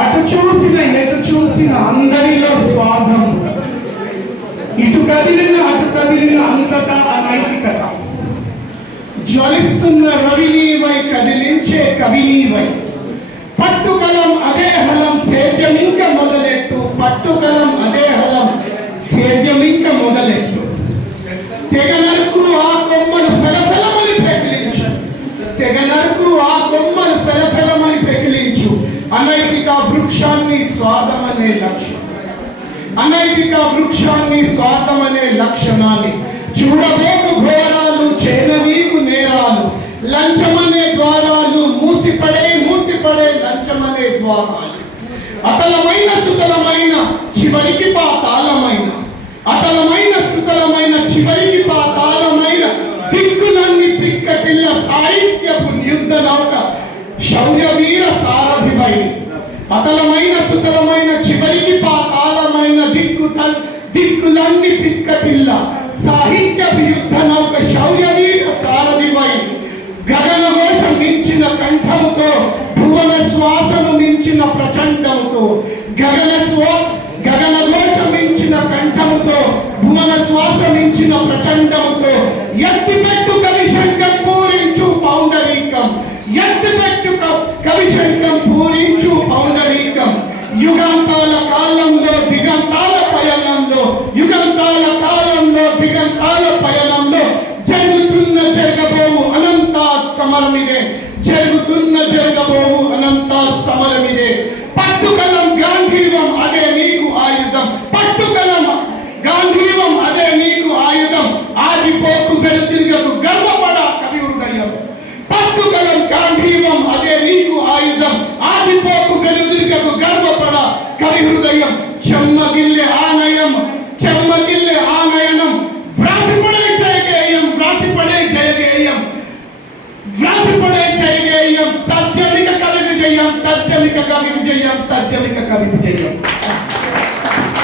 అటు చూసిన ఎటు చూసిన అందరిలో స్వార్థం, ఇటు కదిలిన అటు కదిలిన అంతటా అనైతికత. జ్వలిస్తున్న రవినీవై కదిలించే కవినీవై, పట్టుకలం అదే హలం సేద్యమింక మొదలెట్టు, పట్టుకలం అదే హలం సేద్యమింక మొదలెట్టు. తెగ నరుకు ఆ కొమ్మను ఫెలఫెలమని పెకిలించు, తెగ నరుకు ఆ కొమ్మను ఫెలఫెలమని పెకిలించు. అనైతిక వృక్షాన్ని స్వార్థమనే లక్ష్యం, అనైతిక వృక్షాన్ని స్వార్థమనే లక్షణాన్ని చూడబోకు ఘోరాలు, చేననీకు నేరాలు, లంచమనే ద్వారాలు, మూసిపడే లంచమనే ద్వారాలు. అతలమైన సుతలమైన చివరికి పాతాళమైన, అతలమైన సుతలమైన చివరికి పాతాళమైన, దిక్కులన్నీ పిక్కటిల్ల సాహిత్యపు యుద్ధ నౌక శౌర్యవీర సారథివై. అతలమైన సుతలమైన చివరికి పాతాళమైన, దిక్కులన్నీ పిక్కటిల్ల సాహిత్యపు యుద్ధ నౌక శౌర్యవీర సారథివై. గగనఘోష మించిన కంఠముతో, భువన శ్వాసను మించిన ప్రచండంతో, గగనఘోష మించిన కంఠముతో, భువన శ్వాస మించిన ప్రచండంతో, ఎత్తిపెట్టు కవిశంకం పూరించు పౌండరీకం, ఎత్తిపెట్టు కవిశంకం పూరించు పౌండరీకం. యుగాంతాల కాలంలో దిగంతాల పయనంలో, యుగాంతాల కాలంలో దిగంతాల పయనంలో జరుగుతున్న జరగబోవు అనంత సమరమిదే, జరుగుతున్న జరగబోవు అనంత సమరమిదే. పట్టుకలం గాంధీవం అదే నీకు ఆయుధం, పట్టుకలం గాంధీవం అదే నీకు ఆయుధం. ఆగిపోకు వెలుతిరుగకు గర్వపడ కవి హృదయం, పట్టుకలం గాంధీవం అదే నీకు ఆయుధం. ఆగిపోకు వెలుతిరుగకు గర్వపడ కవి హృదయం. చెమ్మగిల్లే ఆనయం, చెమ్మగిల్లే ఆనయనం, వ్రాసిపడే జయగేయం, వ్రాసిపడే జయగేయం, వ్రాసిపడే జయగేయం. తథ్యమిక కవి విజయం, తథ్యమిక కవి విజయం, తథ్యమిక కవి విజయం.